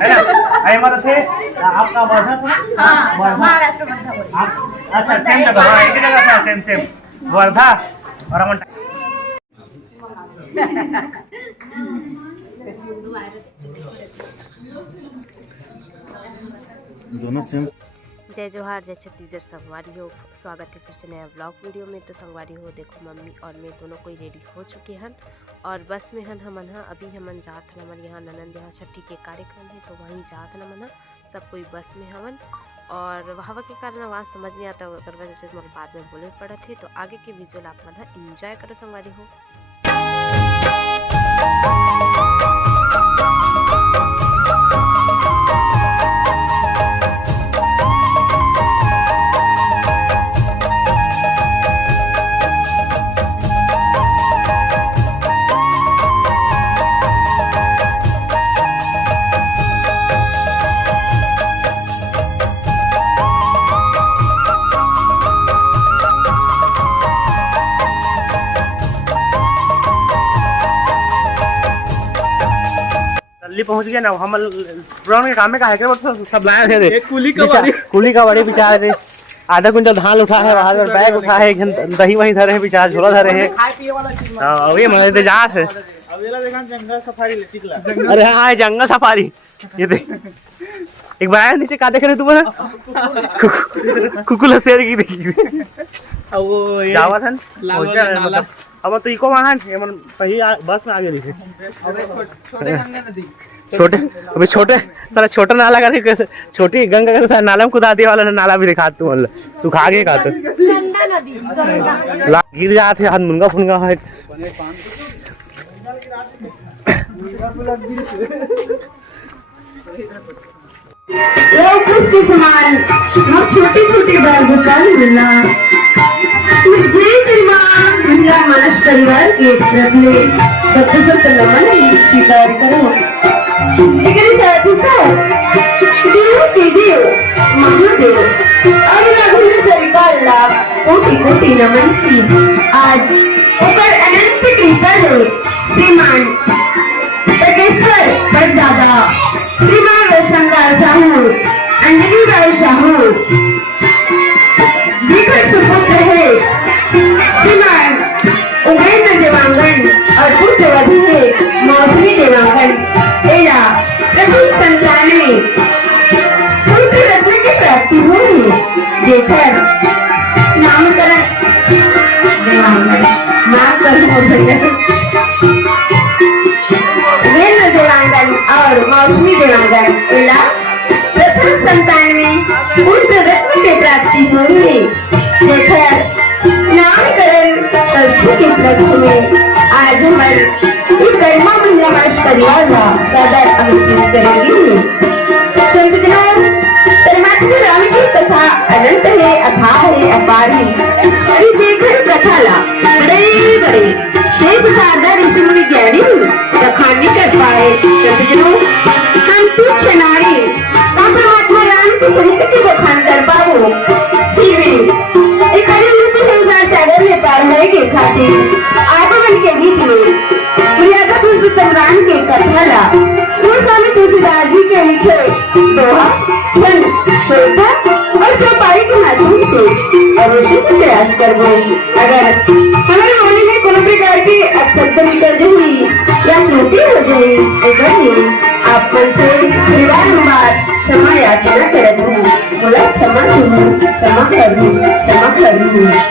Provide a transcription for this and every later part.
है ना? थे आपका वर्धा था? हाँ, महाराष्ट्र वर्धा। अच्छा सेम जगह, हाँ एक जगह था, सेम सेम वर्धा और हम दोनों सेम। जय जोहार, जय छत्तीसगढ़ संगवारी हो। स्वागत है फिर से नया व्लॉग वीडियो में। तो संगवारी हो देखो, मम्मी और मैं दोनों कोई रेडी हो चुके हैं और बस में हन हमन अभी हमन जात हन। हमारे यहाँ ननंद यहाँ छठी के कार्यक्रम है तो वहीं जात हन हमन सब कोई बस में हवन। और हवा के कारण आवाज़ समझ नहीं आता, अगर वजह से मतलब बाद में बोले पड़ा थे। तो आगे के विजुअल आप मन इंजॉय करो संगवारी हो। पहुंच गया ना हम पुरान के काम में कहा है सब लाए थे। कुली का बड़े बिचार थे, आधा कुंटल धान उठा है, बाहर बैग उठा है, दही वही धरे है, बिचार झोला धरे है। ये जात है। अरे हाँ जंगल सफारी। ये देख एक बार नीचे का देख रहे तुम कुकुल शेर की देखी जावा था मतलब अब तो इको वाहन पहली बस में आगे नीचे छोटे अभी छोटे सारा छोटा नाला करके कैसे छोटी गंगा का नाला में कुदा दिया वाला नाला भी दिखा तू मतलब सुखा के खाते गिर जाते हाथ मुनगा फुनगा है। के समान छोटी छोटी बात मिलना मानस परिवार के सबसे नमन स्वीकार करो। लेकिन साथ ही साथ महादेव और सरकार लाभ कोटि कोटि नमन की आज ऊपर अनंत कृपा है। श्रीमान तकेश्वर परदादा, श्रीमान रविशंकर साहू, अंजलि राय साहू, दीपक सुपुत्र है श्रीमान उमेंद्र देवांगन और पुत्रवधू है मौसमी देवांगन। एरा प्रथम संतान में पुत्र रत्न की प्राप्ति हुई देकर नामकरण देवांगन माफ कर देवांगन और मौसमी देवांगन। एला प्रथम संतान में पुत्र रत्न की प्राप्ति हुई देकर नामकरण के उपलक्ष्य में आज हम इस गरिमा महिला परिवार का कदर अनुष्ठित करेंगे। परमात्मा राम की कथा अनंत है, अथाह है, अपार है। अरे देखकर कथा ला बड़े बड़े शेष साधा ऋषि मुनि ज्ञानी रखानी कर पाए। हम तुच्छ नारी परमात्मा राम की चरित्र की बखान कर पाओ के खातिर आगमन के बीच में मर्यादा पुरुष संग्राम के कथाला स्वामी तुलसीदास जी के लिखे दोहा छंद श्रोता और चौपाई के माध्यम से अवश्य प्रयास करबो। अगर हमारे वाणी में कोनो प्रकार की अपशब्द निकल जाए या त्रुटि हो जाए तो आप से सेवानुवाद क्षमा याचना करत हूँ। बोला क्षमा करूँ, क्षमा करूँ, क्षमा करूँ।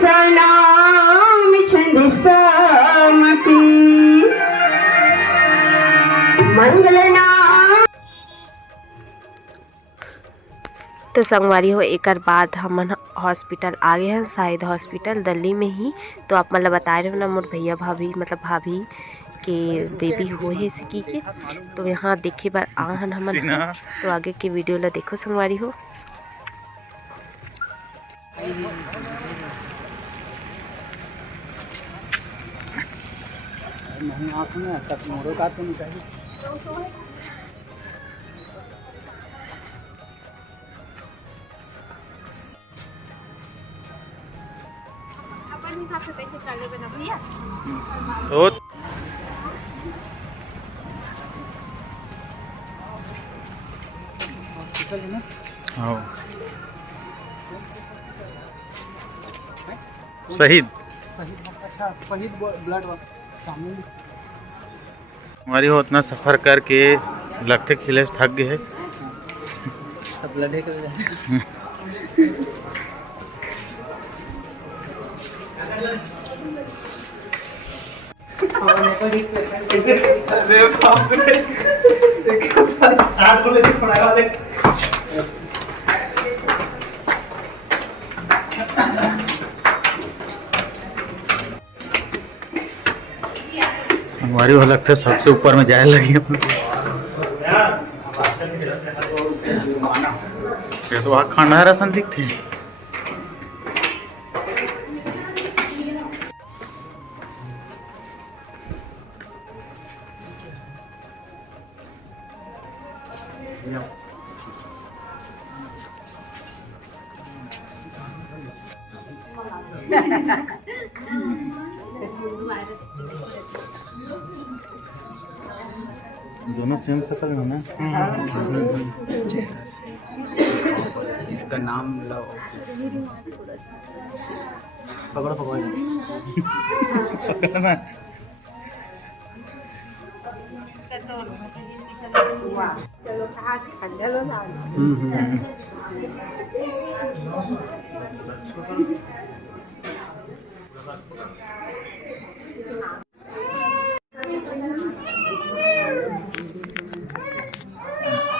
सलाम छंद सामपी मंगलना। तो संगवारी हो एक बाद हमन हॉस्पिटल आ गए हैं, शायद हॉस्पिटल दिल्ली में ही। तो आप मतलब बता रहे हो ना मोर भैया भाभी मतलब भाभी के बेबी हो है इसकी के, तो यहाँ देखे बार आहन हमन। तो आगे के वीडियो ला देखो संगवारी हो। शहीद हमारी हो उतना सफर करके लगते खिले थक गए। हमारी हो लगता है सबसे ऊपर में जाए लगी ये तो वहाँ खाना रसन दिखते हैं। दोनों सेम शकल में ना। इसका नाम लो पकड़ो पकड़ो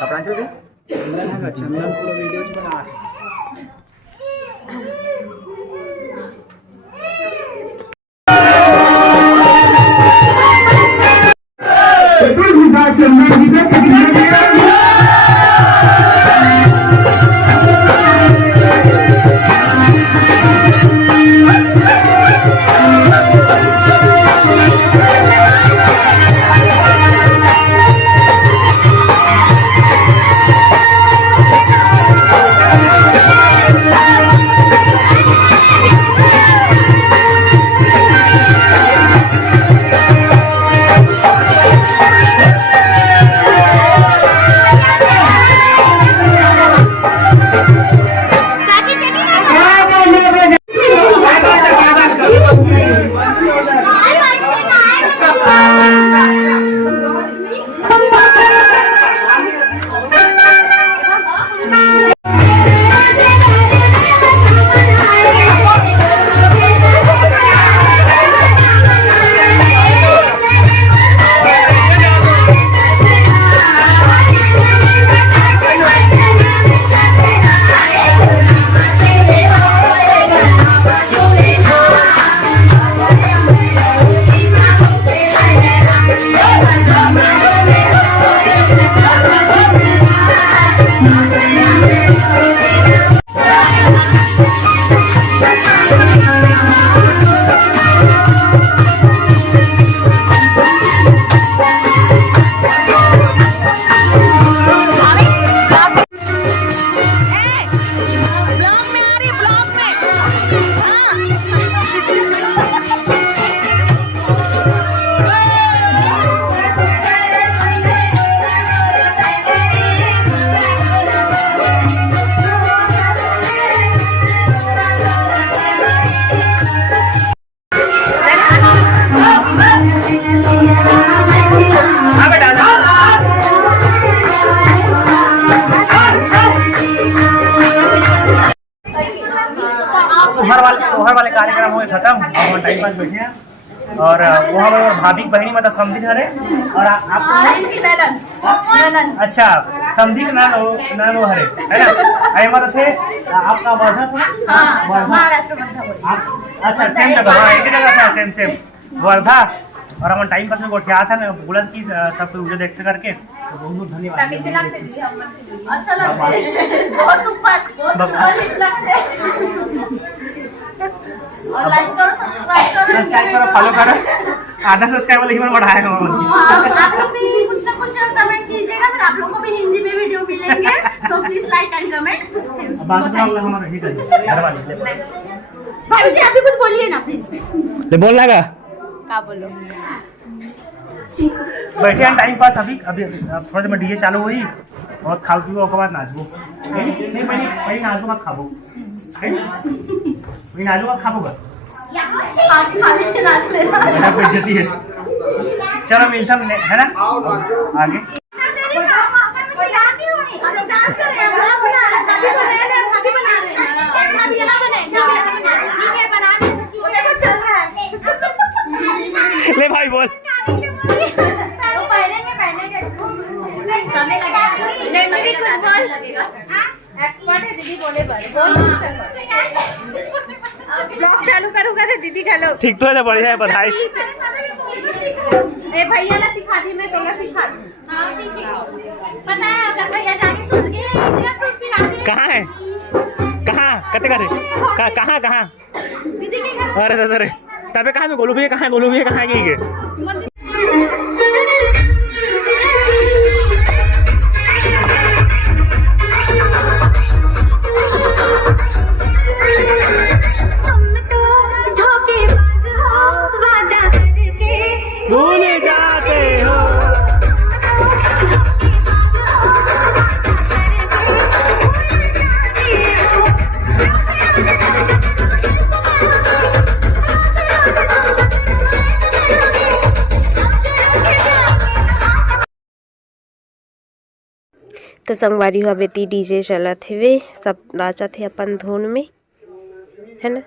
कपड़ा चल चंदन पूरा वीडियो बना सोहर वाले कार्यक्रम हुए खत्म और टाइम पास बैठे हैं और वो हमारे भाभी बहनी मतलब समझी धरे और आप अच्छा समझी के नाम वो हरे है ना। अरे मतलब थे आपका वर्धा था अच्छा सेम जगह हाँ एक ही जगह था सेम वर्धा और हमारे टाइम पास में गोठिया था ना बोला कि सब कुछ वीडियो देखते करके तो बहुत बहुत धन्यवाद। लाइक करो सब्सक्राइब करो फॉलो करो आधा सब्सक्राइबर लेकिन बढ़ाएगा आप लोग भी कुछ ना कुछ कमेंट कीजिएगा फिर आप लोगों को भी हिंदी में वीडियो मिलेंगे so please like and comment. बात तो हमारा ही कर भाभी जी आप भी कुछ बोलिए ना प्लीज। ले बोल लगा का बोलो बैठे हैं टाइम पास अभी थोड़ा देर में डीजे चालू हुई और खाओ पीओ के बाद नाचबो नहीं पहले नाचबो बाद खाबो वही नाचबो बाद खाबोगा खाली नाच लेना बेइज्जती है। चलो मिलता है ना आगे ले भाई बोल एक्सपर्ट है दीदी बोले ब्लॉग चालू करूंगा तो दीदी हेलो ठीक तो है बढ़िया है बधाई। ए भैया ना सिखा दी मैं तो सिखा दी पता है अगर भैया जाके सुन के कहाँ है कहाँ कते करे कहाँ दीदी के घर अरे अरे तबे कहाँ में गोलू भैया कहाँ गई है भूल जाते हो तो संगवारी हो बेती डीजे चलत हेवे सब नाचत थे अपन धुन में है ना।